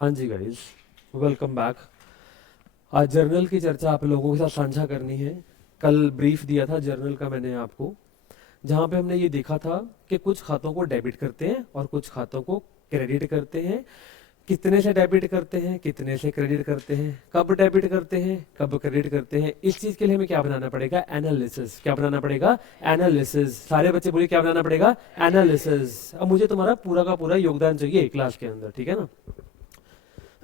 हाँ जी guys, welcome back. आज journal की चर्चा आप लोगों के साथ साझा करनी है। कल ब्रीफ दिया था जर्नल का मैंने आपको, जहाँ पे हमने ये देखा था कि कुछ खातों को डेबिट करते हैं और कुछ खातों को क्रेडिट करते हैं। कितने से डेबिट करते हैं, कितने से क्रेडिट करते हैं, कब डेबिट करते हैं, कब क्रेडिट करते हैं, इस चीज के लिए हमें क्या बनाना पड़ेगा? एनालिसिस। क्या बनाना पड़ेगा? एनालिसिस। सारे बच्चे बोलिए क्या बनाना पड़ेगा? एनालिसिस। अब मुझे तुम्हारा पूरा का पूरा योगदान चाहिए क्लास के अंदर, ठीक है ना?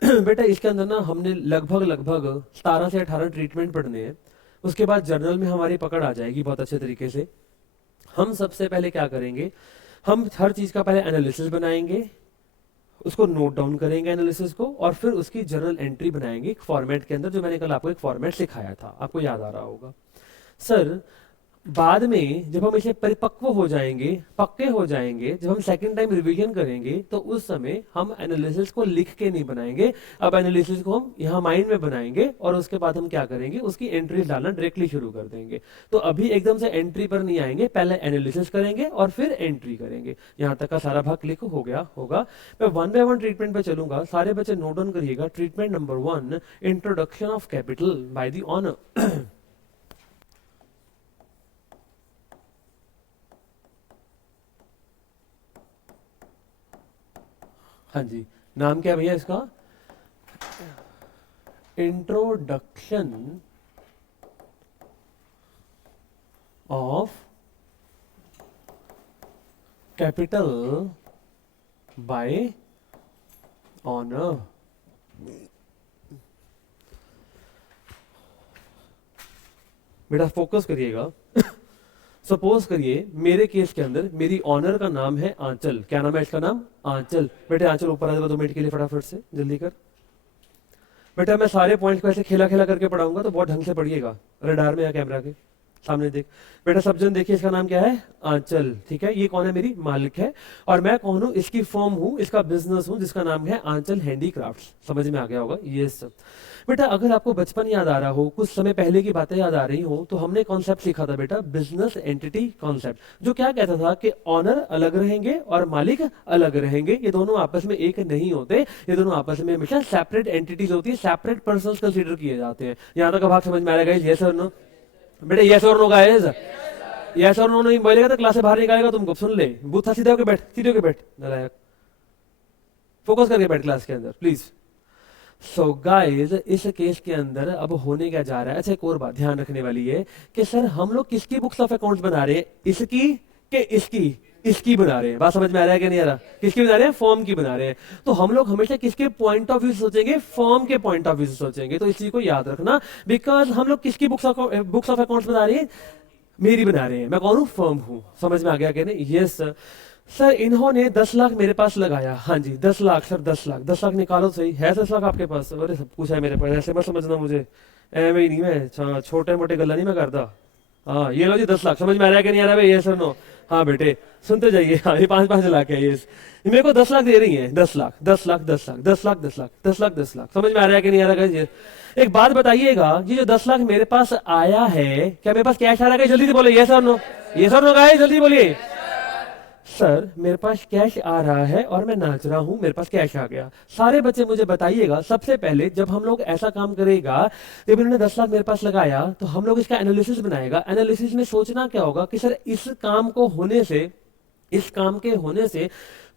बेटा इसके अंदर ना हमने लगभग लगभग 17 से 18 ट्रीटमेंट पढ़ने हैं। उसके बाद जर्नल में हमारी पकड़ आ जाएगी बहुत अच्छे तरीके से। हम सबसे पहले क्या करेंगे, हम हर चीज का पहले एनालिसिस बनाएंगे, उसको नोट डाउन करेंगे एनालिसिस को, और फिर उसकी जर्नल एंट्री बनाएंगे एक फॉर्मेट के अंदर, जो मैंने कल आपको एक फॉर्मेट सिखाया था, आपको याद आ रहा होगा। सर बाद में जब हम इसे परिपक्व हो जाएंगे, पक्के हो जाएंगे, जब हम सेकंड टाइम रिवीजन करेंगे, तो उस समय हम एनालिसिस को लिख के नहीं बनाएंगे। अब एनालिसिस को हम यहाँ माइंड में बनाएंगे और उसके बाद हम क्या करेंगे, उसकी एंट्रीज डालना डायरेक्टली शुरू कर देंगे। तो अभी एकदम से एंट्री पर नहीं आएंगे, पहले एनालिसिस करेंगे और फिर एंट्री करेंगे। यहाँ तक का सारा भाग क्लिक हो गया होगा। मैं वन बाय वन ट्रीटमेंट पे चलूंगा, सारे बच्चे नोट डाउन करिएगा। Treatment number 1, introduction of capital by the owner. हाँ जी, नाम क्या है भैया इसका? Introduction of capital by owner. बेटा फोकस करिएगा। सपोज करिए मेरे केस के अंदर मेरी ऑनर का नाम है आंचल। क्या नाम है इसका? नाम आंचल। बेटे आंचल ऊपर आ जाओ 2 मिनट के लिए, फटाफट से जल्दी कर। बेटा मैं सारे पॉइंट्स को ऐसे खेला खेला करके पढ़ाऊंगा, तो बहुत ढंग से पढ़िएगा। रडार में या कैमरा के सामने देख। बेटा सब जन देखिए, इसका नाम क्या है? आंचल। ठीक है, ये कौन है? मेरी मालिक है। और मैं कौन हूँ? इसकी फर्म हूँ, इसका बिजनेस हूँ, जिसका नाम है आंचल हैंडीक्राफ्ट्स। समझ में आ गया होगा ये सब। बेटा अगर आपको बचपन याद आ रहा हो, कुछ समय पहले की बातें याद आ रही हो, तो हमने कॉन्सेप्ट सीखा था बेटा, बिजनेस एंटिटी कॉन्सेप्ट, जो क्या कहता था कि ऑनर अलग रहेंगे और मालिक अलग रहेंगे। ये दोनों आपस में एक नहीं होते, ये दोनों आपस में हमेशा सेपरेट एंटिटीज होती है, सेपरेट पर्सन कंसीडर किए जाते हैं। यहाँ तक भाग समझ में आ रहा है? यस और नो? बेटा यस और नो गाइस? यस और नो नहीं बोलेगा तो क्लास से बाहर निकालेगा तुमको। सुन ले, बूथा सीधे होके बैठ, सीधे होके बैठ नालायक। फोकस करके बैठ क्लास के अंदर प्लीज। सो गाइस इस केस के अंदर अब होने क्या जा रहा है? अच्छा एक और बात ध्यान रखने वाली है कि सर हम लोग किसकी बुक्स ऑफ अकाउंट्स बना रहे हैं? इसकी कि इसकी? इसकी बना रहे हैं। बात समझ में आ रहा है कि नहीं आ रहा? किसकी बना रहे हैं? फॉर्म की बना रहे हैं। तो हम लोग हमेशा किसके पॉइंट ऑफ व्यू से सोचेंगे? फॉर्म के पॉइंट ऑफ व्यू से सोचेंगे। तो इस चीज को याद रखना, बिकॉज हम लोग किसकी बुक्स ऑफ अकाउंट्स बना रहे हैं? मेरी बना रहे हैं। मैं कौन हूँ? फर्म हूँ। समझ में आ गया कि नहीं? Yes sir. सर इन्होंने 10 लाख मेरे पास लगाया। हाँ जी 10 लाख। सर 10 लाख, 10 लाख निकालो सही। है 10 लाख आपके पास? अरे सब कुछ है मेरे पास, ऐसे मत समझना मुझे। एवं ही नहीं, मैं छोटे मोटे गल्ला नहीं मैं करता। हाँ ये लो जी 10 लाख। समझ में आ रहा है कि नहीं आ रहा है? ये सर नो? हाँ बेटे सुनते जाइए। हाँ ये 5-5 लाख है ये। मेरे को 10 लाख दे रही है। 10 लाख, 10 लाख, 10 लाख, 10 लाख, 10 लाख, 10 लाख, 10 लाख। समझ में आ रहा है कि नहीं आ रहा है? एक बात बताइएगा, ये जो 10 लाख मेरे पास आया है, क्या मेरे पास कैश आ रहा है? जल्दी से बोले ये सर नो? ये सर नो गाइस, जल्दी बोलिए। सर मेरे पास कैश आ रहा है और मैं नाच रहा हूं, मेरे पास कैश आ गया। सारे बच्चे मुझे बताइएगा, सबसे पहले जब हम लोग ऐसा काम करेगा, जब इन्होंने 10 लाख मेरे पास लगाया, तो हम लोग इसका एनालिसिस बनाएगा। एनालिसिस में सोचना क्या होगा कि सर इस काम को होने से, इस काम के होने से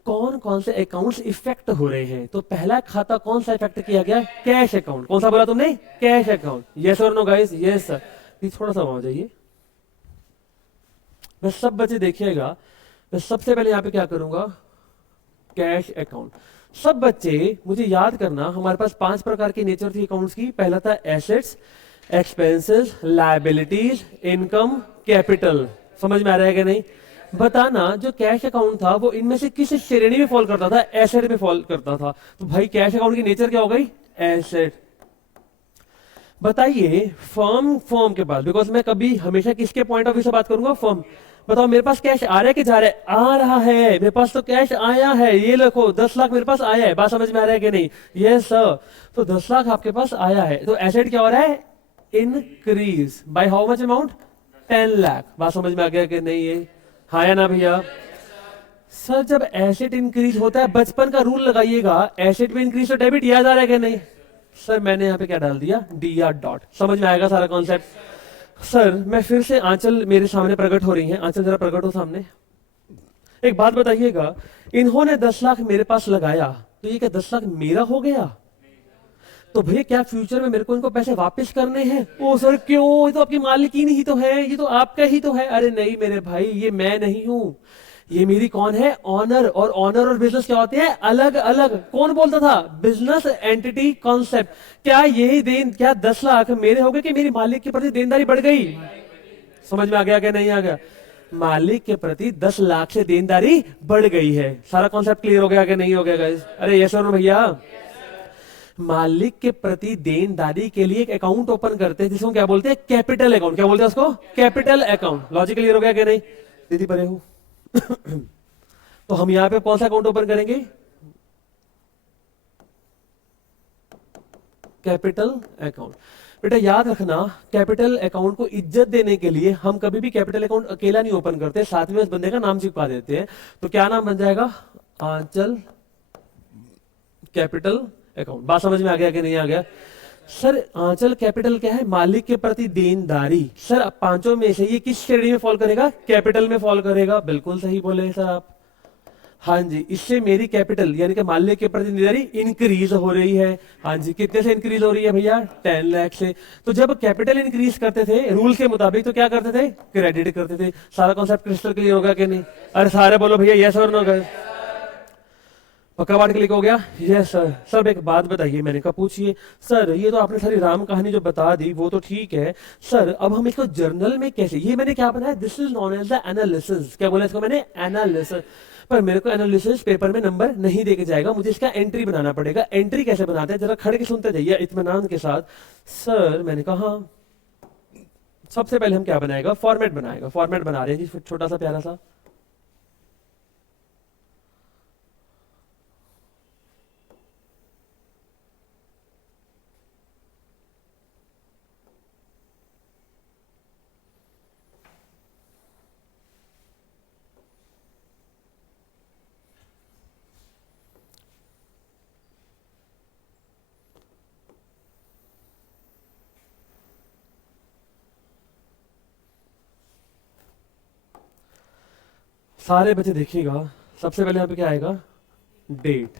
कौन कौन से अकाउंट्स इफेक्ट हो रहे हैं। तो पहला खाता कौन सा इफेक्ट किया गया? Cash account. कौन सा बोला तुमने? Cash account. यस और no guys? Yes sir. Please थोड़ा सा वहां जाइए। बस सब बच्चे देखिएगा, मैं सबसे पहले यहाँ पे क्या करूंगा? Cash account. सब बच्चे मुझे याद करना, हमारे पास 5 प्रकार की नेचर थी अकाउंट्स की। पहला था assets, expenses, liabilities, income, capital. समझ में आ रहा है कि नहीं? बताना जो कैश अकाउंट था वो इनमें से किस श्रेणी में फॉल करता था? एसेट में फॉल करता था। तो भाई कैश अकाउंट की नेचर क्या हो गई? एसेट। बताइए फर्म, फर्म के बाद, बिकॉज मैं कभी हमेशा किसके पॉइंट ऑफ व्यू से बात करूंगा? फर्म। बताओ मेरे पास कैश आ रहा है कि जा रहा है? आ रहा है। मेरे पास तो कैश आया है, ये देखो 10 लाख मेरे पास आया है। बात समझ में आ रहा है कि नहीं? Yes sir. तो 10 लाख आपके पास आया है, तो एसेट क्या हो रहा है? Increase by how much amount? 10 lakh. बात समझ में आ गया कि नहीं? ये हाँ या ना भैया? सर जब एसेट इंक्रीज होता है, बचपन का रूल लगाइएगा, एसेट में इंक्रीज तो डेबिट, याद आ रहा है कि नहीं? सर मैंने यहाँ पे क्या डाल दिया, डी आर डॉट। समझ में आएगा सारा कॉन्सेप्ट? सर मैं फिर से, आंचल मेरे सामने प्रकट हो रही है, आंचल जरा प्रकट हो सामने। एक बात बताइएगा, इन्होंने 10 लाख मेरे पास लगाया, तो ये क्या 10 लाख मेरा हो गया? तो भैया क्या फ्यूचर में मेरे को इनको पैसे वापस करने हैं? ओ सर क्यों, ये तो आपकी मालिकीन ही तो है, ये तो आपका ही तो है। अरे नहीं मेरे भाई, ये मैं नहीं हूं, ये मेरी कौन है, ऑनर। और ऑनर और बिजनेस क्या होते हैं, अलग अलग। कौन बोलता था, बिजनेस एंटिटी कॉन्सेप्ट। क्या यही देन, क्या 10 लाख मेरे हो गए कि मेरी मालिक के प्रति देनदारी बढ़ गई? समझ में आ गया क्या नहीं आ गया? मालिक के प्रति 10 लाख से देनदारी बढ़ गई है। सारा कॉन्सेप्ट क्लियर हो गया कि नहीं हो गया गाइस? अरे यस सर भैया। मालिक के प्रति देनदारी के लिए एक अकाउंट ओपन करते हैं जिसको क्या बोलते हैं, कैपिटल अकाउंट। क्या बोलते हैं उसको, कैपिटल अकाउंट। लॉजिक क्लियर हो गया कि नहीं? दीदी परे हूं। तो हम यहां पे कौन सा अकाउंट ओपन करेंगे, कैपिटल अकाउंट। बेटा याद रखना, कैपिटल अकाउंट को इज्जत देने के लिए हम कभी भी कैपिटल अकाउंट अकेला नहीं ओपन करते, साथ में उस बंदे का नाम चिपका देते हैं। तो क्या नाम बन जाएगा, आंचल कैपिटल अकाउंट। बात समझ में आ गया कि नहीं आ गया? सर आंचल कैपिटल क्या है, मालिक के प्रति देनदारी। सर पांचों में से ये किस श्रेणी में फॉल करेगा, कैपिटल में फॉल करेगा। बिल्कुल सही बोले सर आप। हाँ जी, इससे मेरी कैपिटल यानी कि मालिक के प्रति देनदारी इंक्रीज हो रही है। हाँ जी, कितने से इंक्रीज हो रही है भैया, 10 लाख से। तो जब कैपिटल इंक्रीज करते थे रूल के मुताबिक तो क्या करते थे, क्रेडिट करते थे। सारा कॉन्सेप्ट क्रिस्टल क्लियर होगा कि नहीं? अरे सारे बोलो भैया यस और नो गए। पक्का बात क्लिक हो गया? Yes sir. सर एक बात बताइए, मैंने कहा पूछिए। सर ये तो आपने सारी राम कहानी जो बता दी वो तो ठीक है सर, अब हम इसको जर्नल में कैसे, ये मैंने क्या बनाया, this is known as the analysis. क्या बोला इसको मैंने, एनालिसिस। पर मेरे को एनालिसिस पेपर में नंबर नहीं देके जाएगा, मुझे इसका एंट्री बनाना पड़ेगा। एंट्री कैसे बनाते हैं जरा खड़े के सुनते जाइए इत्मीनान के साथ। सर मैंने कहा हाँ, सबसे पहले हम क्या बनाएगा, फॉर्मेट बनाएगा। फॉर्मेट बना रहे हैं जी, छोटा सा प्यारा सा। सारे बच्चे देखिएगा, सबसे पहले यहाँ पे क्या आएगा, डेट।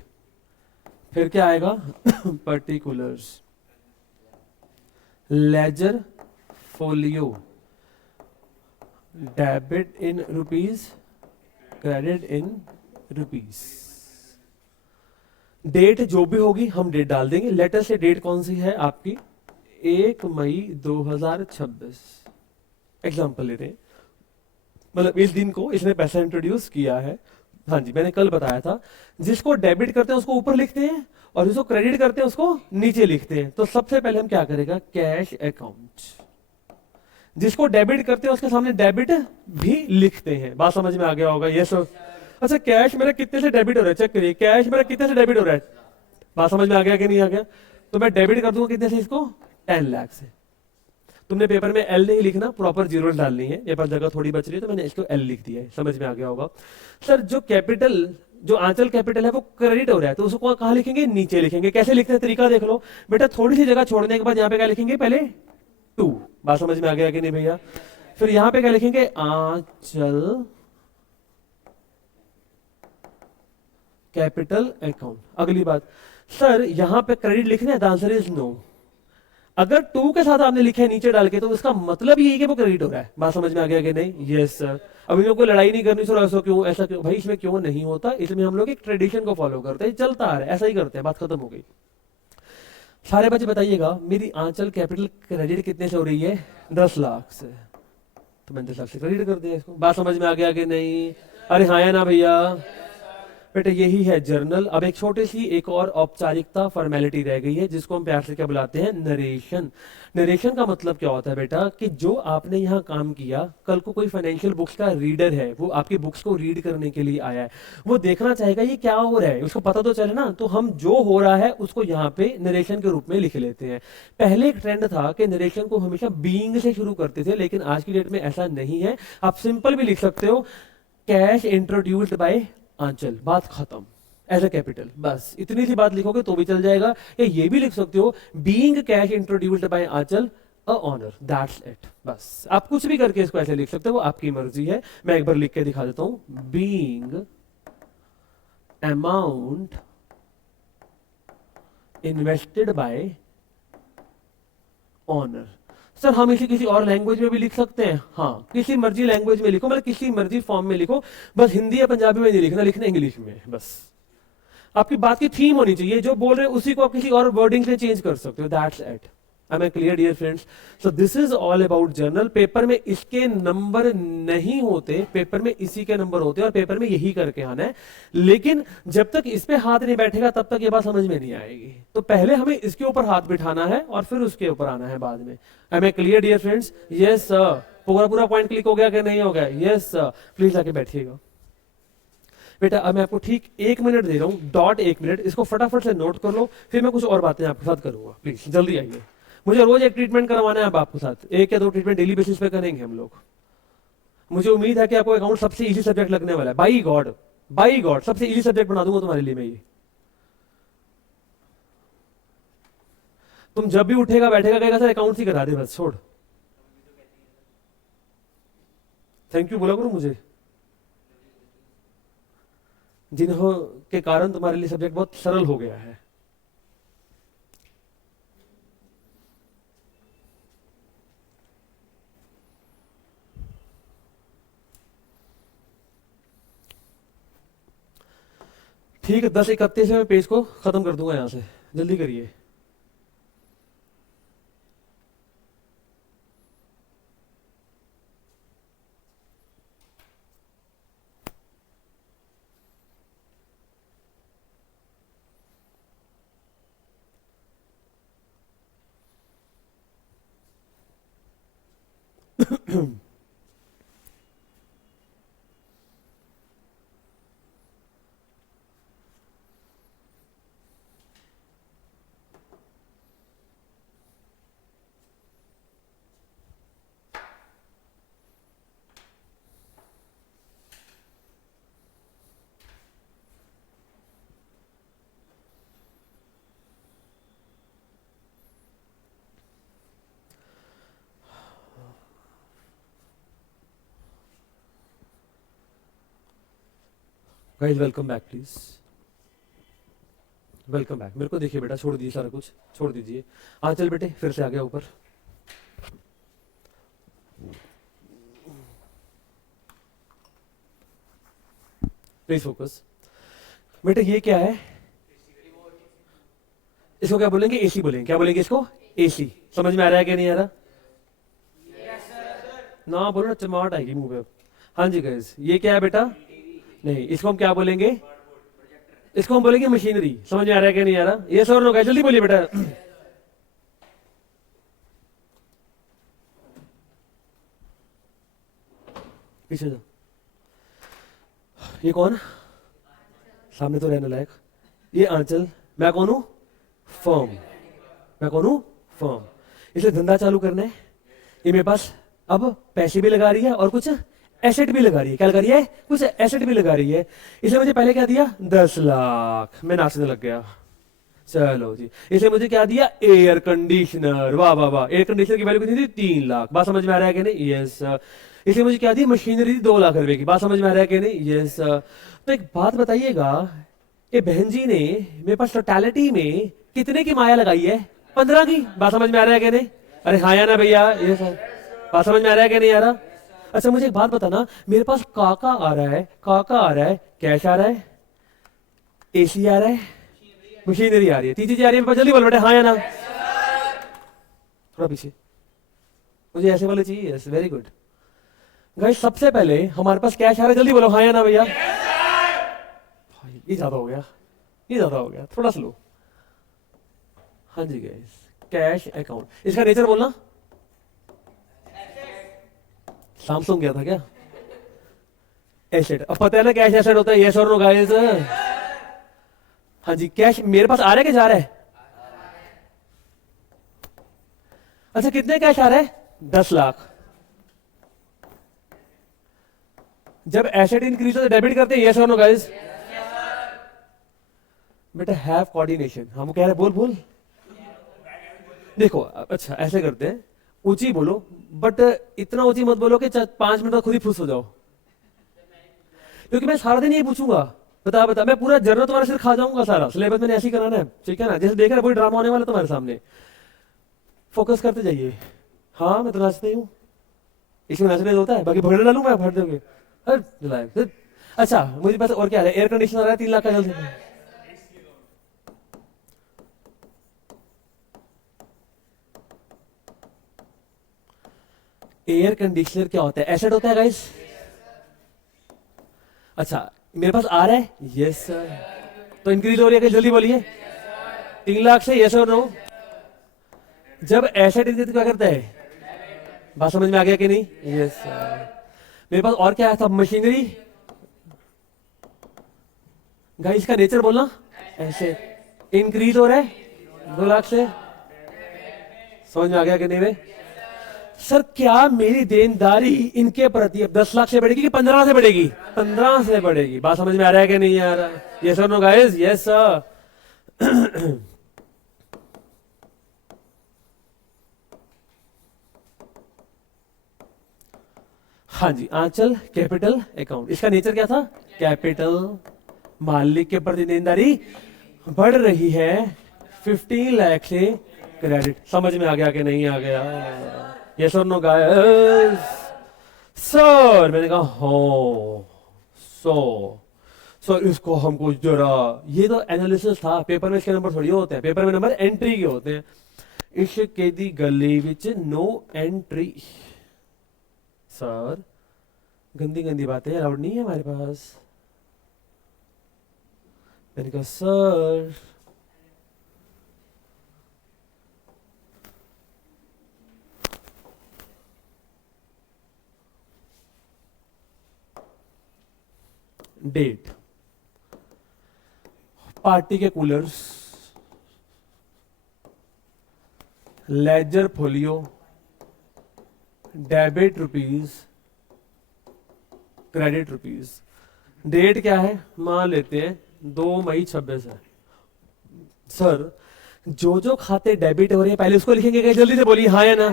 फिर क्या आएगा, particulars, ledger folio, debit in rupees, credit in rupees. Date जो भी होगी हम डेट डाल देंगे। लेटर से डेट कौन सी है आपकी, 1 मई 2026 एग्जाम्पल लेते हैं, मतलब इस दिन को इसने पैसा इंट्रोड्यूस किया है। हाँ जी, मैंने कल बताया था, जिसको डेबिट करते हैं उसको ऊपर लिखते हैं और जिसको क्रेडिट करते हैं उसको नीचे लिखते हैं। तो सबसे पहले हम क्या करेगा, कैश अकाउंट। जिसको डेबिट करते हैं उसके सामने डेबिट भी लिखते हैं। बात समझ में आ गया होगा? यस। अच्छा कैश मेरा कितने से डेबिट हो रहा है, चेक करिए, कैश मेरा कितने से डेबिट हो रहा है। बात समझ में आ गया कि नहीं आ गया? तो मैं डेबिट कर दूंगा कितने से, इसको 10 लाख से। तुमने पेपर में एल नहीं लिखना, प्रॉपर जीरो डालनी है। ये पर जगह थोड़ी बच रही है तो मैंने इसको एल लिख दिया है। समझ में आ गया होगा? सर जो कैपिटल, जो आंचल कैपिटल है वो क्रेडिट हो रहा है, तो उसको कहां लिखेंगे, नीचे लिखेंगे। कैसे लिखते हैं तरीका देख लो बेटा, थोड़ी सी जगह छोड़ने के बाद यहाँ पे क्या लिखेंगे, पहले 2। बात समझ में आ गया कि नहीं भैया? फिर यहाँ पे क्या लिखेंगे, आंचल कैपिटल अकाउंट। अगली बात, सर यहाँ पे क्रेडिट लिखना है, द आंसर इज नो। अगर 2 के साथ आपने लिखा है नीचे डाल के तो उसका मतलब यही कि वो क्रेडिट हो रहा है। बात समझ में आ गया कि नहीं? Yes sir. अब इन लोगों को लड़ाई नहीं करनी, सर ऐसा क्यों, ऐसा क्यों भाई, इसमें क्यों नहीं होता, इसमें हम लोग एक ट्रेडिशन को फॉलो करते हैं, चलता आ रहा है, ऐसा ही करते हैं, बात खत्म हो गई। सारे बच्चे बताइएगा, मेरी आंचल कैपिटल क्रेडिट कितने से हो रही है, 10 लाख से। तो मैंने 10 लाख से क्रेडिट कर दिया इसको। बात समझ में आ गया कि नहीं? अरे हाँ या ना भैया? बेटा यही है जर्नल। अब एक छोटी सी एक और औपचारिकता फॉर्मेलिटी रह गई है जिसको हम प्यार से क्या बुलाते हैं, नरेशन। नरेशन का मतलब क्या होता है बेटा, कि जो आपने यहाँ काम किया, कल को कोई फाइनेंशियल बुक्स का रीडर है, वो आपकी बुक्स को रीड करने के लिए आया है, वो देखना चाहेगा ये क्या हो रहा है, उसको पता तो चले ना। तो हम जो हो रहा है उसको यहाँ पे नरेशन के रूप में लिख लेते हैं। पहले एक ट्रेंड था कि नरेशन को हमेशा बीइंग से शुरू करते थे, लेकिन आज की डेट में ऐसा नहीं है। आप सिंपल भी लिख सकते हो, कैश इंट्रोड्यूस्ड बाय आंचल, बात खत्म। एज अ कैपिटल, बस इतनी सी बात लिखोगे तो भी चल जाएगा। या ये भी लिख सकते हो, being cash introduced by Aanchal a owner, that's it. बस आप कुछ भी करके इसको ऐसे लिख सकते हो, वो आपकी मर्जी है। मैं एक बार लिख के दिखा देता हूं, being amount invested bye honour. Sir हम इसे किसी और लैंग्वेज में भी लिख सकते हैं, हाँ किसी मर्जी लैंग्वेज में लिखो, मतलब किसी मर्जी फॉर्म में लिखो, बस हिंदी या पंजाबी में नहीं लिखना, लिखना इंग्लिश में। बस आपकी बात की थीम होनी चाहिए, जो बोल रहे हैं उसी को आप किसी और वर्डिंग से चेंज कर सकते हो, that's it. Am I clear dear friends? So this is all about journal। Paper में इसके नंबर नहीं होते, पेपर में इसी के नंबर होते हैं, और पेपर में यही करके आना है। लेकिन जब तक इस पे हाथ नहीं बैठेगा तब तक ये बात समझ में नहीं आएगी। तो पहले हमें इसके ऊपर हाथ बिठाना है और फिर उसके ऊपर आना है बाद में। Am I clear dear friends? Yes sir। पूरा पॉइंट क्लिक हो गया कि नहीं हो गया? Yes sir. प्लीज आके बैठिएगा बेटा। अब मैं आपको ठीक 1 मिनट दे रहा हूँ, डॉट 1 मिनट, इसको फटाफट से नोट कर लो, फिर मैं कुछ और बातें आपके साथ करूंगा। प्लीज जल्दी आइए, मुझे रोज एक ट्रीटमेंट करवाना है अब आपके साथ, 1 या 2 ट्रीटमेंट डेली बेसिस पे करेंगे हम लोग। मुझे उम्मीद है कि आपको अकाउंट सबसे इजी सब्जेक्ट लगने वाला है। बाई गॉड सबसे इजी सब्जेक्ट बना दूंगा तुम्हारे लिए मैं ये। तुम जब भी उठेगा बैठेगा कहेगा सर अकाउंट ही करा दे बस, छोड़। थैंक यू बोला करो मुझे, जिन्हों के कारण तुम्हारे लिए सब्जेक्ट बहुत सरल हो गया है। ठीक है, 10:31 से मैं पेज को खत्म कर दूंगा यहां से, जल्दी करिए। Guys welcome back, please welcome back. मेरे को देखिए बेटा, छोड़ दीजिए सारा कुछ, छोड़ दीजिए। चल बेटे फिर से आ गया ऊपर। प्लीज फोकस बेटे। ये क्या है? इसको क्या बोलेंगे? एसी बोलेंगे। क्या बोलेंगे इसको? एसी। समझ में आ रहा है कि नहीं आ रहा? ना बोलो ना, चमाट आएगी मुंह पे। हाँ जी गाइस, ये क्या है बेटा? नहीं, इसको हम क्या बोलेंगे? इसको हम बोलेंगे मशीनरी। समझ में आ रहा है कि नहीं आ रहा? ये सर लोग जल्दी बोलिए बेटा। पीछे जाओ। ये कौन? सामने तो रहने लायक। ये आंचल। मैं कौन हूं? फर्म। मैं कौन हूं? फर्म। इसे धंधा चालू करना है। ये मेरे पास अब पैसे भी लगा रही है और कुछ एसेट भी लगा रही है। क्या लगा रही है? कुछ एसेट भी लगा रही है। इसने मुझे पहले क्या दिया? 10 लाख। मैं नाचने लग गया। चलो जी। इसने मुझे क्या दिया? Air conditioner. वाह वाह वाह। एयर कंडीशनर की वैल्यू कितनी थी? 3 लाख। बात समझ में आ रहा है कि नहीं? यस। इसने मुझे क्या दी? मशीनरी 2 लाख रुपए की। बात समझ में आ रहा है कि नहीं? यस। तो एक बात बताइएगा, ये बहन जी ने मेरे पास टोटलिटी में कितने की माया लगाई है? 15 की। बात समझ में आ रहा है कि नहीं? अरे हाँ या ना भैया? ये बात समझ में आ रहा है कि नहीं आ रहा? अच्छा मुझे एक बात बताना, मेरे पास काका आ रहा है, काका आ रहा है, कैश आ रहा है, एसी आ रहा है, मशीनरी आ रही है, 3 चीजें आ रही है। जल्दी बोल बेटे, हाँ या ना? थोड़ा पीछे, मुझे ऐसे वाले चाहिए। Yes, very good guys. सबसे पहले हमारे पास कैश आ रहा है, जल्दी बोलो हाँ या ना भैया? ये ज्यादा हो गया, ये ज्यादा हो गया, थोड़ा स्लो। हाँ जी गाइस, कैश अकाउंट, इसका नेचर बोलना। सैमसंग गया था क्या? एसेट। अब पता है ना कैश एसेट होता है। यस और नो गाइस? हाँ जी, कैश मेरे पास आ रहा है कि जा रहा है? अच्छा कितने कैश आ रहा है? 10 लाख। जब एसेट इंक्रीज होता है डेबिट करते हैं। यस और नो गाइस? बेटा हैव कोऑर्डिनेशन, हम कह रहे हैं बोल बोल। देखो अच्छा ऐसे करते हैं, ऊंची बोलो बट इतना ऊंची मत बोलो कि 5 मिनट बाद खुद ही फुस हो जाओ, क्योंकि मैं सारा दिन ये पूछूंगा बता बता, मैं पूरा जर्नल तुम्हारे सिर खा जाऊंगा, सारा सिलेबस मैंने ऐसे ही कराना है, ठीक है ना, जैसे देख रहे वही ड्रामा होने वाला तुम्हारे सामने। फोकस करते जाइए। हाँ मैं तो नाचते हूँ, इसमें नाचने होता है, बाकी भगड़े डालू मैं भर दोगे। अच्छा मुझे पास और क्या है, एयर कंडीशनर आ रहा है 3 लाख का जल्दी। एयर कंडीशनर क्या होता है, एसिड होता है गाइस। अच्छा मेरे पास आ रहा है, यस सर, तो इंक्रीज हो रही है, जल्दी बोलिए। 3 लाख से, यस और नो। जब एसिड इंक्रीज क्या करता है, बात समझ में आ गया कि नहीं, यस सर। मेरे पास और क्या था, मशीनरी, गाइस का नेचर बोलना, ऐसे इंक्रीज हो रहा है 2 लाख से, समझ में आ गया कि नहीं भाई। सर क्या मेरी देनदारी इनके प्रति अब 10 लाख से बढ़ेगी कि 15 से बढ़ेगी, 15 से बढ़ेगी, बात समझ में आ रहा है कि नहीं आ रहा, यस और नो गाइस, यस सर। हाँ जी, आंचल कैपिटल अकाउंट, इसका नेचर क्या था, कैपिटल, मालिक के प्रति देनदारी बढ़ रही है 15 लाख से, क्रेडिट, समझ में आ गया कि नहीं आ गया, यस और नो गाइस। सर मैंने कहा हो, सो सर इसको हमको जरा, ये तो एनालिसिस था, पेपर में इसके नंबर थोड़ी होते हैं, पेपर में नंबर एंट्री के होते हैं। इश्क दी गली विच नो एंट्री, सर गंदी गंदी बातें अलाउड नहीं है हमारे पास। मैंने कहा sir date, particulars, ledger folio, debit rupees, credit rupees. Date क्या है, मान लेते हैं 2 मई 26 है। सर जो जो खाते डेबिट हो रहे हैं पहले उसको लिखेंगे क्या, जल्दी से बोलिए हाँ या ना।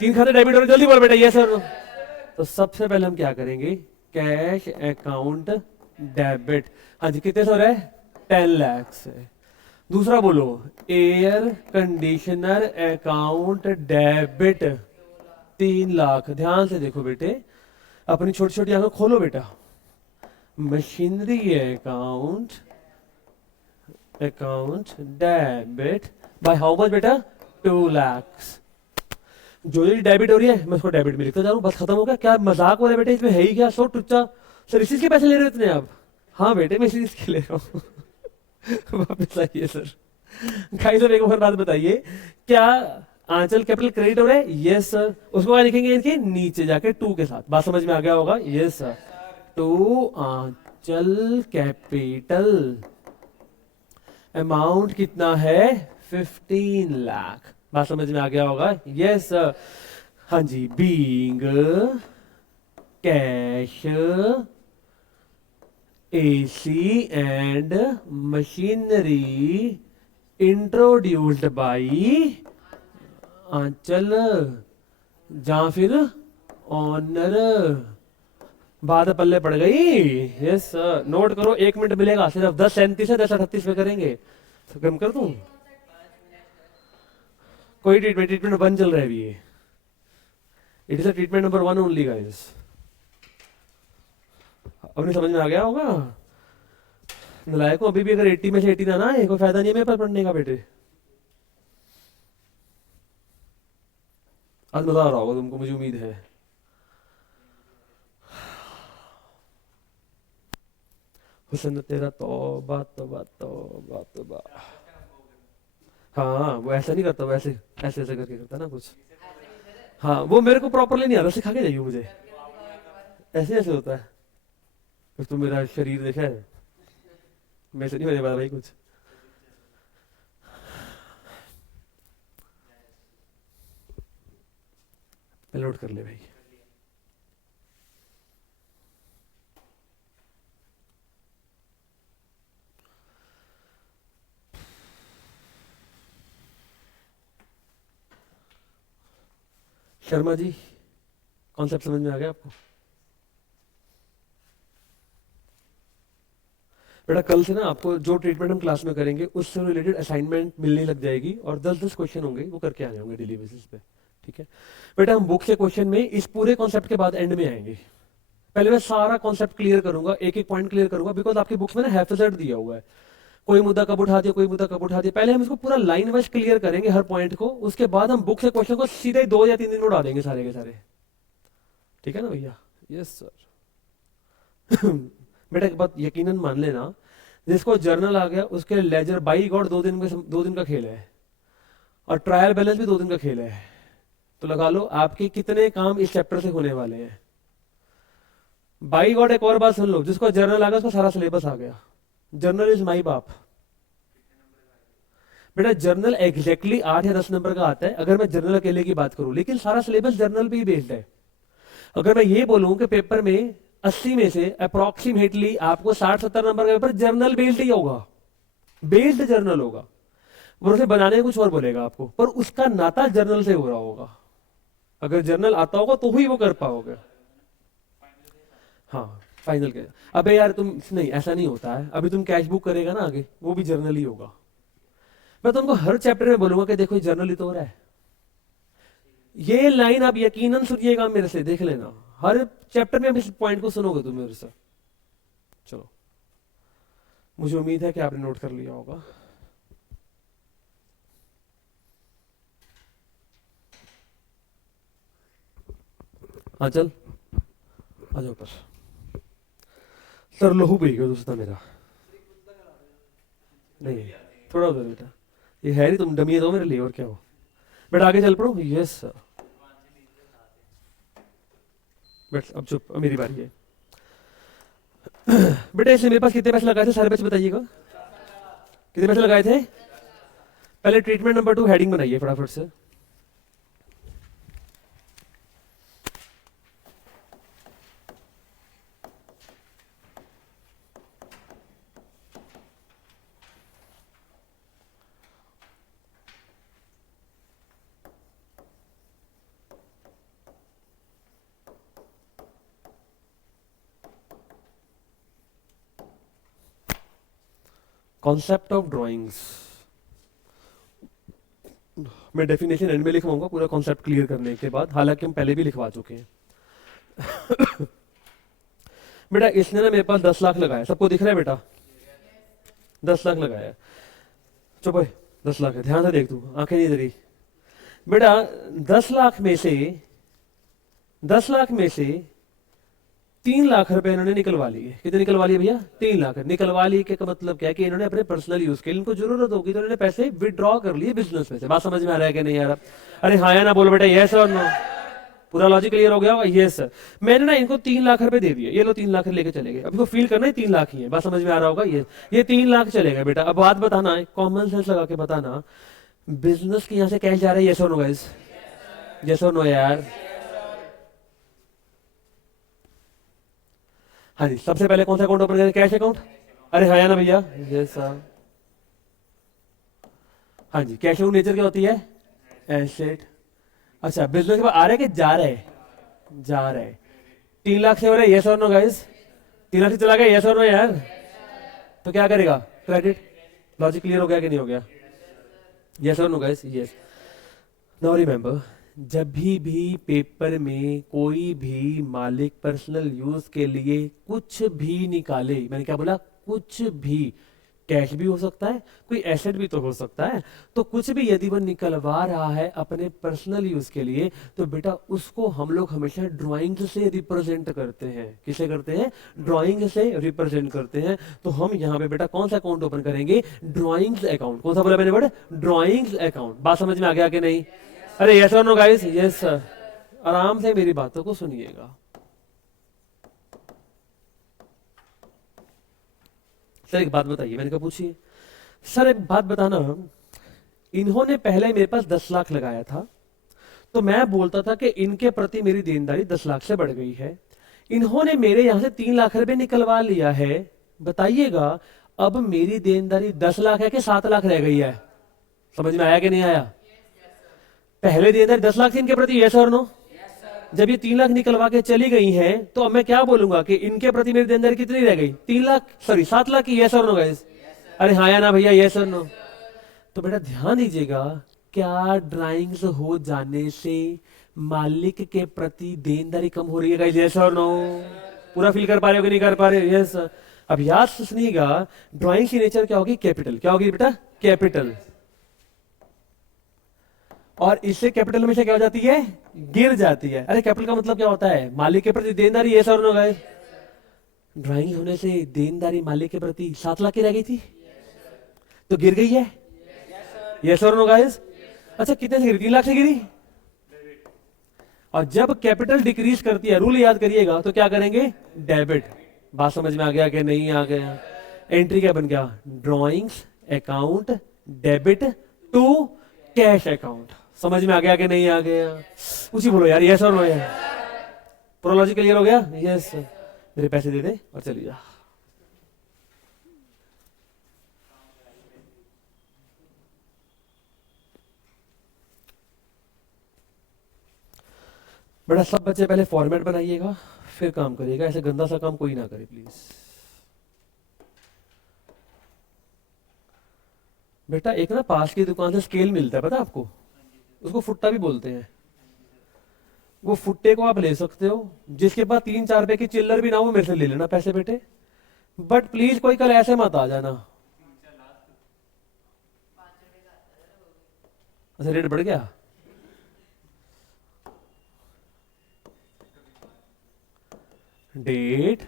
3 खाते डेबिट हो रहे हैं, जल्दी बोल बेटा ये सर। तो सबसे पहले हम क्या करेंगे, कैश अकाउंट डेबिट, हाँ जी कितने से हो रहा है, 10 लाख से। दूसरा बोलो, air conditioner account debit 3 lakh. ध्यान से देखो बेटे, अपनी छोटी छोटी आंखें खोलो बेटा। Machinery account, account debit by how much बेटा, 2 लाख। जो ये डेबिट हो रही है मैं उसको डेबिट में लिखता जा रहा हूँ, बस खत्म हो गया। क्या मजाक हो रहा है बेटे, इसमें है ही क्या, सो टुच्चा। सर इसी के पैसे ले रहे हो इतने आप, हाँ बेटे मैं इसी के ले रहा हूँ। वापस आइए सर। भाई सर एक और बात बताइए, क्या आंचल कैपिटल क्रेडिट हो रहा है, यस सर, उसको क्या लिखेंगे इनके नीचे जाके 2 के साथ, बात समझ में आ गया होगा, यस सर। 2 आंचल कैपिटल, अमाउंट कितना है 15 लाख, बात समझ में आ गया होगा, यस सर। हाँ जी, being cash AC and machinery introduced by Anchal, जहां फिर ऑनर, बात पल्ले पड़ गई, यस सर। नोट करो, 1 मिनट मिलेगा सिर्फ, 10:37 है, 10:38 में करेंगे, तो कम कर दूं, कोई ट्रीटमेंट 1 चल रहा है अभी ये, it is a treatment number 1 only guys. अपने समझ में आ गया होगा नलायक को, अभी भी अगर 80 में से 80 ना ना आए, कोई फायदा नहीं है मेरे पास पढ़ने का बेटे। आज मजा आ रहा होगा तुमको, मुझे उम्मीद है। हुस्न तेरा तौबा तौबा तौबा तौबा। हाँ वो ऐसा नहीं करता, वो ऐसे ऐसे ऐसे करके करता ना कुछ। हाँ वो मेरे को प्रॉपरली नहीं आता, सिखा के जाइए मुझे, ऐसे ऐसे होता है। फिर तो मेरा शरीर देखा है, मैं से नहीं होने वाला भाई कुछ। लोड कर ले भाई। शर्मा जी, कॉन्सेप्ट समझ में आ गया आपको? बेटा कल से ना आपको जो ट्रीटमेंट हम क्लास में करेंगे उससे रिलेटेड असाइनमेंट मिलने लग जाएगी और 10-10 क्वेश्चन होंगे, वो करके आने होंगे डेली बेसिस पे, ठीक है? बेटा हम बुक से क्वेश्चन में इस पूरे कॉन्सेप्ट के बाद एंड में आएंगे। पहले मैं सारा कॉन्सेप्ट क्लियर करूंगा, एक एक पॉइंट क्लियर करूंगा, बिकॉज आपकी बुक्स में ना हैफेजेड दिया हुआ है, कोई मुद्दा कब उठा दिया, कोई मुद्दा कब उठा दिया। पहले हम इसको पूरा लाइन वाइज क्लियर करेंगे हर पॉइंट को, उसके बाद हम बुक से क्वेश्चन को सीधे 2 या 3 दिन में उड़ा देंगे सारे के सारे, ठीक है ना भैया? Yes sir. बेटा एक बात यकीनन मान लेना, जिसको जर्नल आ गया उसके लेजर बाई गॉड 2 दिन का खेल है, और ट्रायल बैलेंस भी 2 दिन का खेल है। तो लगा लो आपके कितने काम इस चैप्टर से होने वाले हैं। बाई गॉड एक और बात सुन लो, जिसको जर्नल आ गया उसको सारा सिलेबस आ गया। जर्नल इज माई बाप। बेटा जर्नल एग्जैक्टली 8 या 10 नंबर का आता है अगर मैं जर्नल अकेले की बात करूं, लेकिन सारा सिलेबस जर्नल पे ही बेस्ड है। अगर मैं ये बोलूं कि पेपर में 80 में से अप्रोक्सीमेटली आपको 60-70 नंबर का पेपर जर्नल बेस्ड ही होगा, बेस्ड जर्नल होगा, वो उसे बनाने में कुछ और बोलेगा आपको, पर उसका नाता जर्नल से हो रहा होगा। अगर जर्नल आता होगा तो ही वो कर पाओगे। हाँ फाइनल के, अबे यार तुम नहीं, ऐसा नहीं होता है। अभी तुम कैश बुक करेगा ना आगे, वो भी जर्नल ही होगा। मैं तुमको हर चैप्टर में बोलूंगा कि देखो जर्नल ही तो हो रहा है। ये लाइन आप यकीनन सुनिएगा मेरे से, देख लेना हर चैप्टर में इस पॉइंट को सुनोगे तुम मेरे से। चलो, मुझे उम्मीद है कि आपने नोट कर लिया होगा। हाँ चल आ जाओ ऊपर। सर लहू पी गया दोस्त मेरा। नहीं थोड़ा उधर बेटा, ये है नहीं, तुम डमी दो मेरे लिए और क्या हो। बेटा आगे चल पड़ो। Yes sir. बेट अब चुप, अब मेरी बारी है। बेटा इसलिए मेरे पास कितने पैसे लगाए थे सारे पैसे बताइएगा, कितने पैसे लगाए थे? पहले ट्रीटमेंट नंबर 2 हेडिंग बनाइए फटाफट से। कॉन्सेप्ट ऑफ ड्राइंग्स, मैं डेफिनेशन एंड में लिखवाऊंगा पूरा कॉन्सेप्ट क्लियर करने के बाद, हालांकि हम पहले भी लिखवा चुके हैं। बेटा इसने ना मेरे पास 10 लाख लगाया, सबको दिख रहा है बेटा? 10 लाख लगाया। चुप भाई, 10 लाख है, ध्यान से देख तू, आंखें नहीं धरी बेटा। 10 लाख में से 3 लाख रुपए इन्होंने निकलवा लिए। कितने निकलवा लिए भैया? 3 लाख निकलवा लिए। का मतलब क्या है कि इन्होंने अपने पर्सनल यूज के लिए, इनको जरूरत होगी तो इन्होंने पैसे विड्रॉ कर लिए बिजनेस में से। बात समझ में आ रहा है कि नहीं आ रहा? अरे हाँ या ना बोलो बेटा, यस और नो। पूरा लॉजिक क्लियर हो गया होगा? Yes sir. मैंने ना इनको 3 लाख रुपए दे दिए, ये लो 3 लाख लेके चले गए। अब इनको फील करना है 3 लाख ही है। बात समझ में आ रहा होगा? ये 3 लाख चले गए बेटा। अब बात बताना, कॉमन सेंस लगा के बताना, बिजनेस के यहाँ से कैश जा रहा है? यस और नो गाइस? यस और नो यार? हाँ जी, सबसे पहले कौन सा अकाउंट ओपन करें? Cash account. अरे हाँ या ना भैया? Yes sir. हाँ जी, कैश फ्लो नेचर क्या होती है? एसेट। अच्छा, बिजनेस के बाद आ रहा है कि जा रहा है? जा रहा है। 3 लाख से हो रहा है? यस और नो गाइस? 3 लाख से चला गया? यस और नो यार? तो क्या करेगा? क्रेडिट। लॉजिक क्लियर हो गया कि नहीं हो गया? यस और no guys? Yes. Now remember, जब भी पेपर में कोई भी मालिक पर्सनल यूज के लिए कुछ भी निकाले, मैंने क्या बोला? कुछ भी, कैश भी हो सकता है, कोई एसेट भी तो हो सकता है, तो कुछ भी यदि वो निकलवा रहा है अपने पर्सनल यूज के लिए, तो बेटा उसको हम लोग हमेशा ड्राइंग से रिप्रेजेंट करते हैं। किसे करते हैं? ड्राइंग से रिप्रेजेंट करते हैं। तो हम यहाँ पे बेटा कौन सा अकाउंट ओपन करेंगे? Drawings account. कौन सा बोला मैंने वर्ड? Drawings account. बात समझ में आ गया कि नहीं? अरे यस और नो गाइस? Yes sir. आराम से मेरी बातों को सुनिएगा। सर एक बात बताइए, मैंने कहा पूछिए। सर एक बात बताना, इन्होंने पहले मेरे पास 10 लाख लगाया था, तो मैं बोलता था कि इनके प्रति मेरी देनदारी 10 लाख से बढ़ गई है। इन्होंने मेरे यहां से 3 लाख रुपए निकलवा लिया है, बताइएगा अब मेरी देनदारी 10 लाख है कि 7 लाख रह गई है? समझ में आया कि नहीं आया? पहले देनदारी 10 लाख थी इनके प्रति, यस और नो? जब ये 3 लाख निकलवा के चली गई हैं तो अब मैं क्या बोलूंगा कि इनके प्रति मेरी देनदारी कितनी रह गई? 3 लाख, सॉरी 7 लाख की। यस और नो गाइस? अरे हाँ या ना भैया, यस और नो? तो बेटा ध्यान दीजिएगा, क्या ड्राइंग्स हो जाने से मालिक के प्रति देनदारी कम हो रही है गाइस? यस और नो? पूरा फील कर पा रहे हो कि नहीं कर पा रहे? यस। अब याद से सुनिएगा, ड्राइंग की नेचर क्या होगी? कैपिटल। क्या होगी बेटा? कैपिटल। और इससे कैपिटल हमेशा क्या हो जाती है? गिर जाती है। अरे कैपिटल का मतलब क्या होता है? मालिक के प्रति देनदारी। यस और नो गाइस? ड्राइंग होने से देनदारी मालिक के प्रति 7 लाख की रह गई थी, तो गिर गई है। यस और नो गाइस? अच्छा कितने से गिरी? 3 लाख से गिरी। और जब कैपिटल डिक्रीज करती है, रूल याद करिएगा, तो क्या करेंगे? डेबिट। बात समझ में आ गया कि नहीं आ गया? एंट्री क्या बन गया? Drawings account debit to cash account. समझ में आ गया कि नहीं आ गया? उसी बोलो यार, यस और नो? यार प्रोलॉजी क्लियर हो गया? यस। मेरे पैसे दे दे और चली जा। बेटा सब बच्चे पहले फॉर्मेट बनाइएगा, फिर काम करिएगा। ऐसे गंदा सा काम कोई ना करे प्लीज। बेटा एक ना पास की दुकान से स्केल मिलता है, पता है आपको? उसको फुट्टा भी बोलते हैं। वो फुट्टे को आप ले सकते हो, जिसके पास 3-4 रुपए की चिल्लर भी ना हो मेरे से ले लेना पैसे बेटे, बट प्लीज कोई कल ऐसे मत आ जाना। अच्छा रेट बढ़ गया? Date,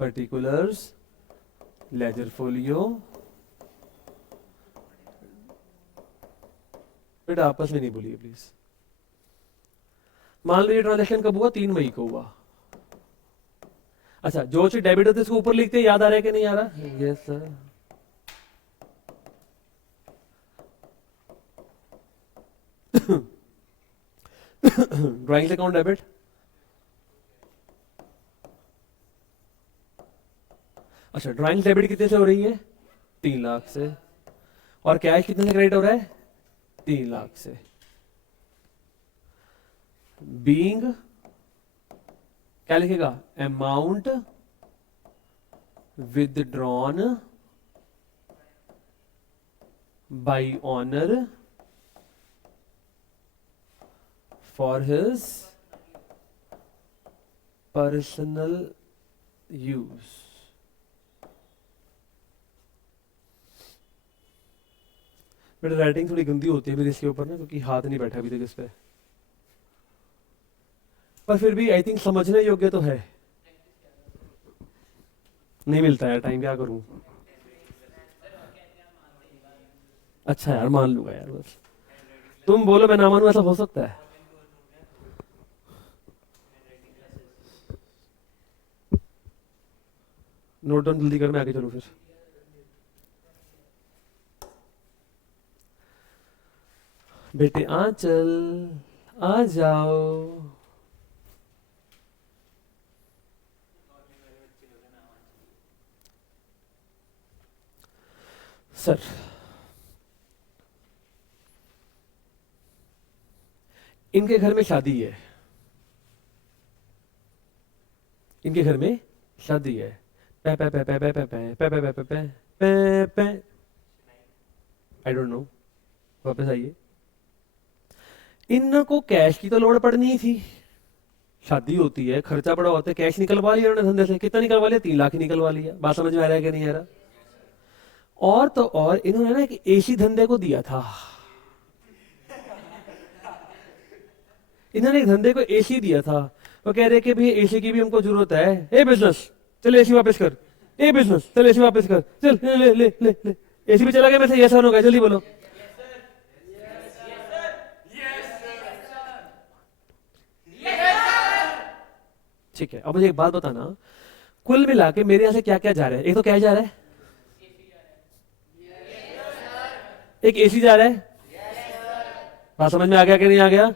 particulars, ledger folio. बेटा आपस में नहीं बोलिए प्लीज। मान लो ये ट्रांजेक्शन कब हुआ? 3 मई को हुआ। अच्छा जो चीज डेबिट होती है उसको ऊपर लिखते हैं, याद आ रहा है कि नहीं आ रहा? Yes sir. Drawing account debit. अच्छा ड्राइंग डेबिट कितने से हो रही है? 3 लाख से। और कैश कितने से क्रेडिट हो रहा है? 3 लाख से। बीइंग क्या लिखेगा? Amount withdrawn bye honour for his personal use. मेरी राइटिंग थोड़ी गंदी होती है मेरी इसके ऊपर ना, क्योंकि हाथ नहीं बैठा अभी तक इस पे, पर फिर भी आई थिंक समझने योग्य तो है। नहीं मिलता है टाइम, क्या करूं? अच्छा यार मान लूंगा यार, बस तुम बोलो मैं ना मानूं, ऐसा हो सकता है? नोट डाउन जल्दी कर, मैं आगे चलूं फिर। बेटे आंचल आ जाओ। सर इनके घर में शादी है, इनके घर में शादी है। पे पे पे पे पे पे पे पे पे पे पे पे पे। आई डोंट नो, वापस आइए। इनको कैश की तो लोड़ पड़नी ही थी, शादी होती है, खर्चा बड़ा होता है, कैश निकलवा लिया उन्होंने धंधे से। कितना निकलवा लिया? 3 लाख ही निकलवा लिया। बात समझ में आ रहा है कि नहीं आ रहा? और तो और इन्होंने ना एक एसी धंधे को दिया था, इन्होंने एक धंधे को एसी दिया था। वो कह रहे कि भाई एसी की भी हमको जरूरत है। ए बिजनेस चल एसी वापस कर, ए बिजनेस चल एसी वापस कर, चल ले ले ले ले, ले। एसी भी चला गया, मैं से यस होगा, जल्दी बोलो। ठीक है, अब मुझे एक बात बताना, कुल मिला के मेरे यहाँ से क्या क्या जा रहा है? एक तो क्या जा रहा है? एक एसी जा रहा है। बात समझ में आ गया कि नहीं आ गया?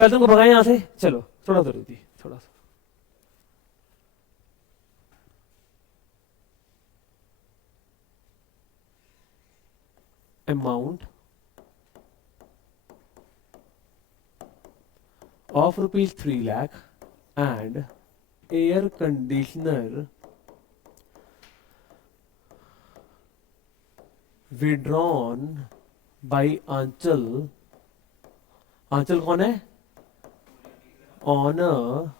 पहले तुमको भगाए यहाँ से, चलो थोड़ा सा रुकी, थोड़ा सा। Amount of rupees 3 lakh and air conditioner withdrawn by Aanchal. Aanchal कौन है? Owner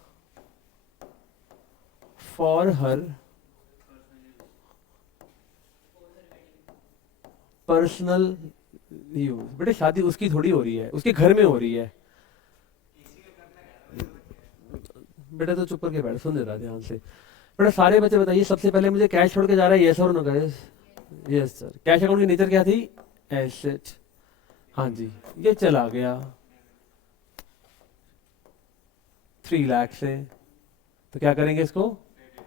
for her personal use. बेटे शादी उसकी थोड़ी हो रही है, उसके घर में हो रही है। बेटा तो चुप करके बैठ, सुन देता ध्यान से। बेटा सारे बच्चे बताइए, सबसे पहले मुझे कैश छोड़ के जा रहा है, यस और no guys? Yes sir. Cash account की नेचर क्या थी? एसेट। हाँ जी, ये चला गया 3 लाख से, तो क्या करेंगे इसको?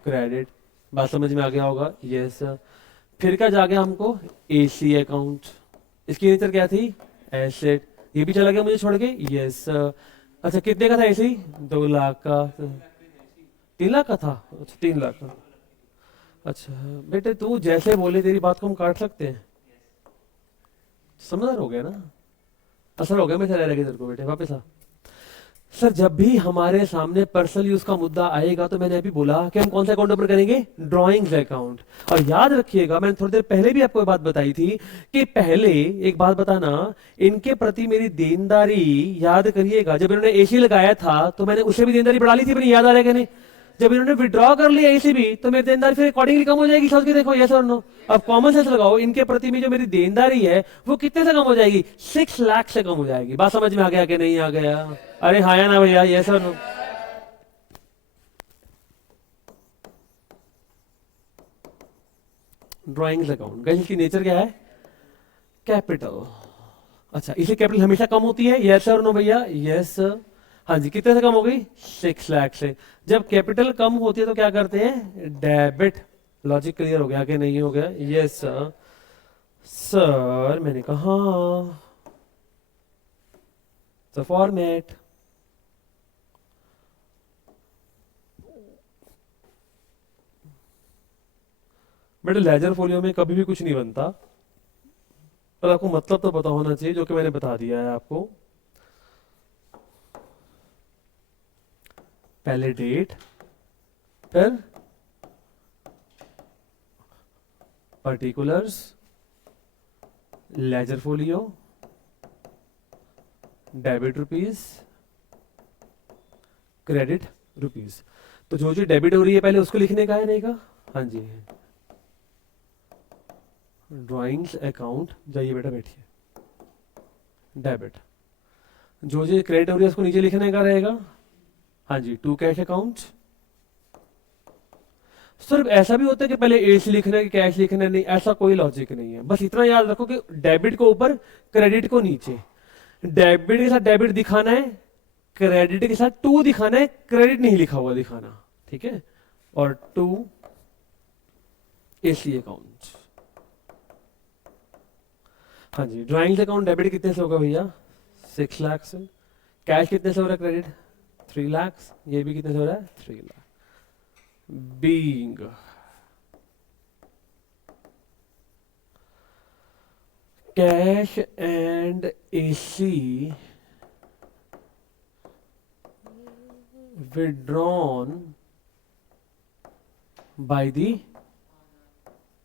क्रेडिट। बात समझ में आ गया होगा? Yes sir. फिर क्या जा गया हमको? AC account. इसकी नेचर क्या थी? एसेट। ये भी चला गया मुझे छोड़ के? Yes sir. अच्छा कितने का था एसी? 2 लाख का। 3 लाख का था? अच्छा 3 लाख का। अच्छा बेटे तू जैसे बोले तेरी बात को हम काट सकते हैं। समझदार हो गया ना? असर हो गया मैं चला रहेगा तेरे को। बेटे वापस आ। सर जब भी हमारे सामने पर्सनल यूज का मुद्दा आएगा तो मैंने अभी बोला कि हम कौन सा अकाउंट ओपन करेंगे? Drawings account. और याद रखिएगा मैंने थोड़ी देर पहले भी आपको बात बताई थी कि पहले एक बात बताना, इनके प्रति मेरी देनदारी याद करिएगा, जब इन्होंने एसी लगाया था तो मैंने उससे भी देनदारी बढ़ा ली थी, अपनी याद आ रहा है कि नहीं? जब इन्होंने विड्रॉ कर लिया एसी भी तो मेरी देनदारी फिर अकॉर्डिंगली कम हो जाएगी। सोच के देखो यस और नो। अब कॉमन सेंस लगाओ, इनके प्रति में जो मेरी देनदारी है वो कितने से कम हो जाएगी? 6 लाख से कम हो जाएगी। बात समझ में आ गया कि नहीं आ गया? अरे हाँ या ना भैया, यस और नो? ड्राइंग्स अकाउंट गाइस, इसकी नेचर क्या है? कैपिटल। अच्छा इसे कैपिटल हमेशा कम होती है, यस और नो भैया? यस। हाँ जी, कितने से कम हो गई? 6 लाख से। जब कैपिटल कम होती है तो क्या करते हैं? डेबिट। लॉजिक क्लियर हो गया कि नहीं हो गया? Yes sir. सर मैंने कहा फॉर्मेट। बेटे लेजर फोलियो में कभी भी कुछ नहीं बनता, पर आपको मतलब तो पता होना चाहिए, जो कि मैंने बता दिया है आपको। पहले डेट, फिर particulars, ledger folio, debit rupees, credit rupees. तो जो जो डेबिट हो रही है पहले उसको लिखने का है, नहीं का? हाँ जी। ड्राइंग्स अकाउंट, जाइए बेटा बैठिए। डेबिट। जो जो क्रेडिट हो रही है उसको नीचे लिखने का रहेगा। हाँ जी, टू कैश अकाउंट। सिर्फ ऐसा भी होता है कि पहले एस लिखना है कि कैश लिखना है? नहीं, ऐसा कोई लॉजिक नहीं है। बस इतना याद रखो कि डेबिट को ऊपर, क्रेडिट को नीचे। डेबिट के साथ डेबिट दिखाना है, क्रेडिट के साथ टू दिखाना है, क्रेडिट नहीं लिखा हुआ दिखाना। ठीक है? और टू एसी अकाउंट। हाँ जी, ड्राइंग्स अकाउंट डेबिट कितने से होगा भैया? 6 लाख से। कैश कितने से हो रहा है? क्रेडिट 3 लाख। ये भी कितने से हो रहा है? 3 lakh. Being cash and AC withdrawn by the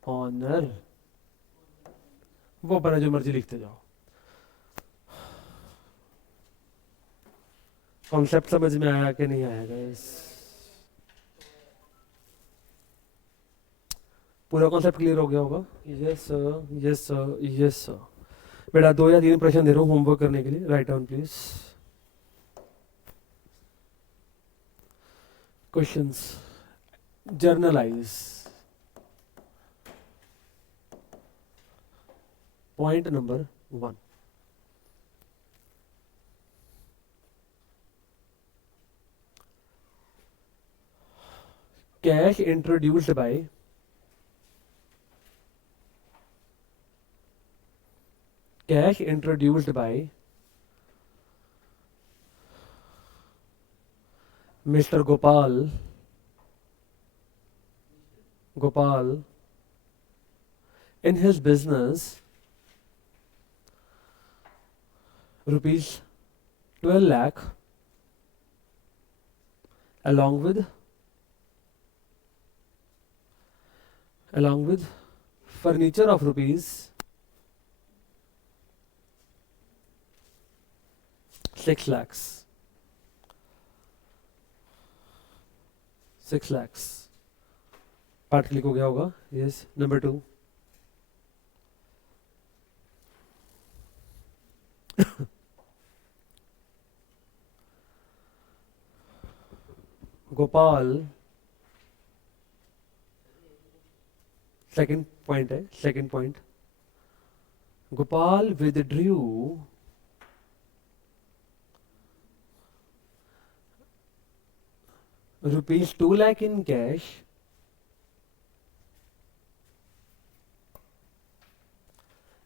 owner. वो अपना जो मर्जी लिखते जाओ। कॉन्सेप्ट समझ में आया कि नहीं आया गाइस? पूरा कॉन्सेप्ट क्लियर हो गया होगा? Yes sir, yes sir, yes sir. बेटा 2 या 3 प्रश्न दे रहा हूँ होमवर्क करने के लिए, write down please. Questions generalized. Point number 1, cash introduced bye Mr. Gopal in his business rupees 12 lakh along with furniture of rupees 6 lakhs. 6 lakhs. Part click हो गया होगा. Yes. Number 2. Gopal, second point है. Second point, Gopal withdrew rupees 2 lakh in cash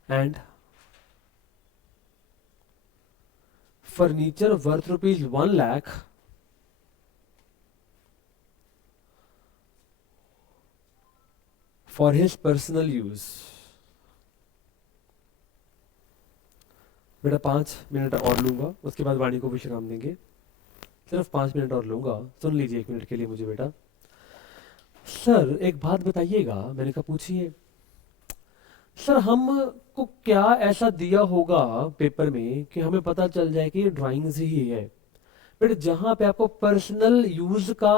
and furniture worth rupees 1 lakh for his personal use. बेटा 5 minute और लूंगा, उसके बाद वाणी को विश्राम देंगे. सिर्फ 5 मिनट और लूंगा, सुन लीजिए 1 मिनट के लिए मुझे. बेटा सर एक बात बताइएगा. मैंने कहा पूछिए. सर हमको क्या ऐसा दिया होगा पेपर में कि हमें पता चल जाए कि ये ड्राइंग्स ही है. बेटा जहां पे आपको पर्सनल यूज का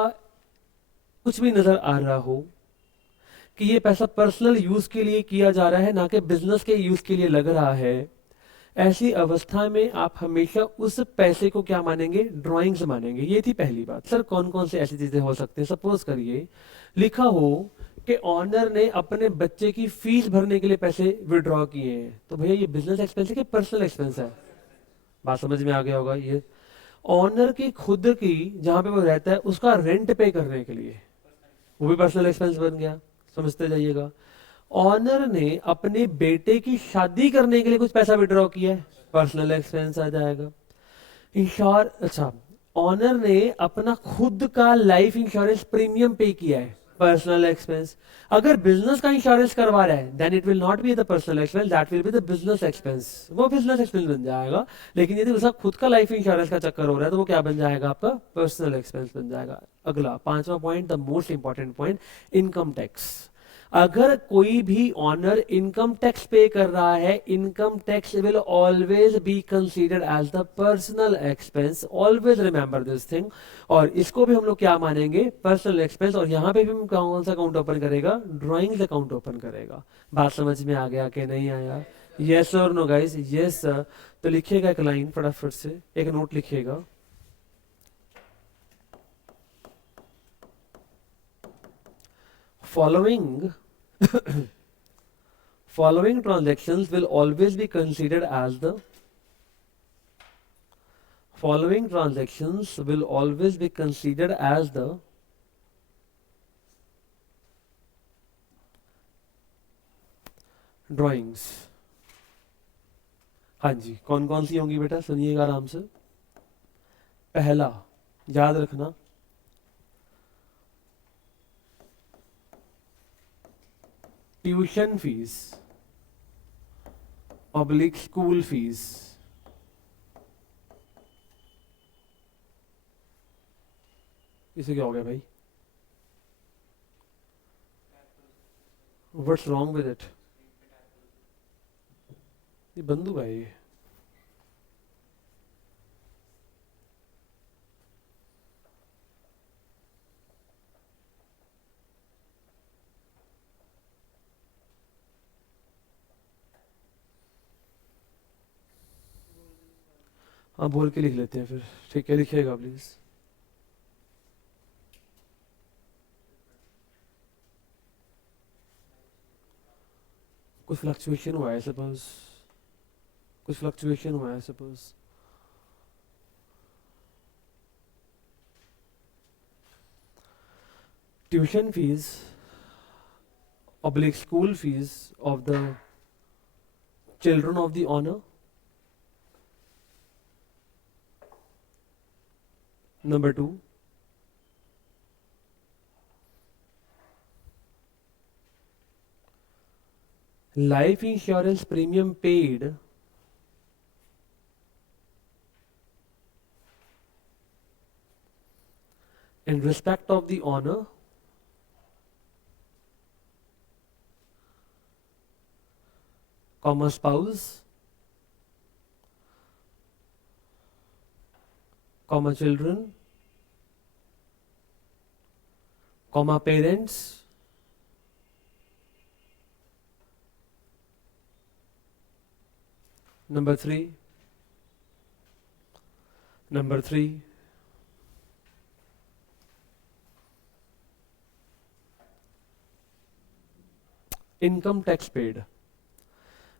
कुछ भी नजर आ रहा हो कि ये पैसा पर्सनल यूज के लिए किया जा रहा है, ना कि बिजनेस के यूज के लिए लग रहा है, ऐसी अवस्था में आप हमेशा उस पैसे को क्या मानेंगे? ड्राइंग्स मानेंगे. ये थी पहली बात. सर कौन कौन से ऐसी चीजें हो सकती हैं? सपोज करिए लिखा हो कि ऑनर ने अपने बच्चे की फीस भरने के लिए पैसे विड्रॉ किए हैं, तो भैया ये बिजनेस एक्सपेंस है कि पर्सनल एक्सपेंस है? बात समझ में आ गया होगा. ये ऑनर की खुद की जहां पे वो रहता है उसका रेंट पे करने के लिए, वो भी पर्सनल एक्सपेंस बन गया. समझते जाइएगा. ऑनर ने अपने बेटे की शादी करने के लिए कुछ पैसा विड्रॉ किया है, पर्सनल एक्सपेंस आ जाएगा. अच्छा, ऑनर ने अपना खुद का लाइफ इंश्योरेंस प्रीमियम पे किया है, पर्सनल एक्सपेंस. अगर बिजनेस का इंश्योरेंस करवा रहा है then it will not be the personal expense, that will be the business expense. वो बिजनेस एक्सपेंस बन जाएगा. लेकिन यदि उसका खुद का लाइफ इंश्योरेंस का चक्कर हो रहा है तो वो क्या बन जाएगा? आपका पर्सनल एक्सपेंस बन जाएगा. अगला 5वां point, the most important point, income tax. अगर कोई भी ऑनर इनकम टैक्स पे कर रहा है, income tax will always be considered as the personal expense. Always remember this thing. और इसको भी हम लोग क्या मानेंगे? Personal expense. और यहाँ पे भी हम कौन सा अकाउंट ओपन करेगा? ड्राइंग्स अकाउंट ओपन करेगा. बात समझ में आ गया कि नहीं आया? यस और नो गाइस? Yes sir. तो लिखिएगा एक लाइन फटाफट से, एक नोट लिखिएगा. Following transactions will always be considered as the drawings. हाँ जी, कौन कौन सी होंगी बेटा? सुनिएगा आराम से. पहला याद रखना, tuition fees oblique school fees. इसे क्या हो गया भाई? What's wrong with it? ये बंदूक है ये. हाँ बोल के लिख लेते हैं फिर. ठीक है, लिखिएगा प्लीज. कुछ फ्लक्चुएशन हुआ है suppose. Tuition fees oblique school fees of the children of the owner. Number 2, life insurance premium paid in respect of the honor, comma spouse, comma children, comma parents, number 3, income tax paid.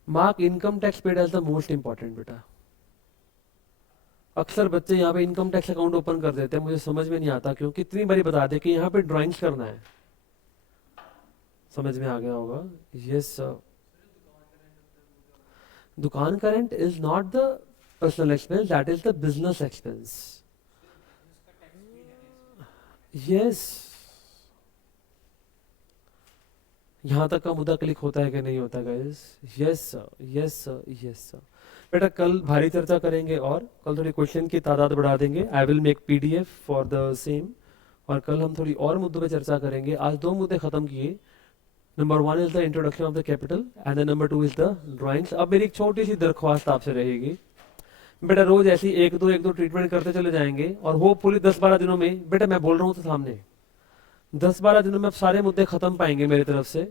Mark income tax paid as the most important बेटा. अक्सर बच्चे यहाँ पे income tax account open कर देते हैं, मुझे समझ में नहीं आता क्यों. कितनी बारी बता दे कि यहाँ पे ड्राइंग्स करना है. समझ में आ गया होगा. Yes sir. दुकान का rent is not the personal expense, that is the business expense. Yes. यहां तक का मुद्दा क्लिक होता है कि नहीं होता guys? Yes sir, yes sir, yes sir. बेटा कल भारी चर्चा करेंगे और कल थोड़ी क्वेश्चन की तादाद बढ़ा देंगे. I will make PDF for the same. और कल हम थोड़ी और मुद्दों पे चर्चा करेंगे. आज 2 मुद्दे खत्म किए. Number 1 is the introduction of the capital and number 2 is the drawings. अब मेरी एक छोटी सी दरख्वास्त आपसे रहेगी बेटा, रोज ऐसी एक दो ट्रीटमेंट करते चले जाएंगे और होपफुली 10-12 दिनों में, बेटा मैं बोल रहा हूँ तो सामने 10-12 दिनों में आप सारे मुद्दे खत्म पाएंगे मेरी तरफ से.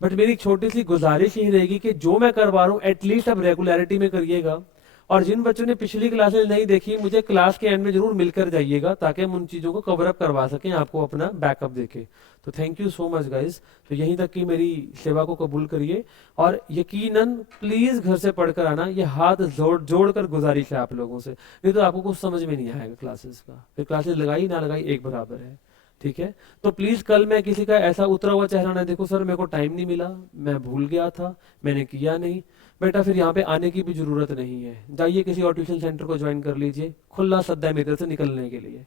बट मेरी एक छोटी सी गुजारिश ही रहेगी कि जो मैं करवा रहा हूँ एटलीस्ट अब रेगुलरिटी में करिएगा. और जिन बच्चों ने पिछली क्लासेस नहीं देखी, मुझे क्लास के एंड में जरूर मिलकर जाइएगा ताकि हम उन चीजों को कवर अप करवा सकें, आपको अपना बैकअप देके. तो thank you so much guys. तो यहीं तक की मेरी सेवा को कबूल करिए और यकीनन प्लीज घर से पढ़कर आना. ये हाथ जोड़ कर गुजारिश है आप लोगों से, नहीं तो आपको कुछ समझ में नहीं आएगा क्लासेस का. फिर क्लासेस लगाई ना लगाई एक बराबर है. ठीक है. तो प्लीज कल मैं किसी का ऐसा उतरा हुआ चेहरा ना देखो, सर मेरे को टाइम नहीं मिला, मैं भूल गया था, मैंने किया नहीं. बेटा फिर यहाँ पे आने की भी जरूरत नहीं है. जाइए किसी और ट्यूशन सेंटर को ज्वाइन कर लीजिए. खुला सद्दा है मेरी तरफ से निकलने के लिए.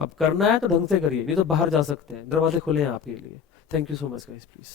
अब करना है तो ढंग से करिए, नहीं तो बाहर जा सकते हैं, दरवाजे खुले हैं आपके लिए. Thank you so much guys. Please.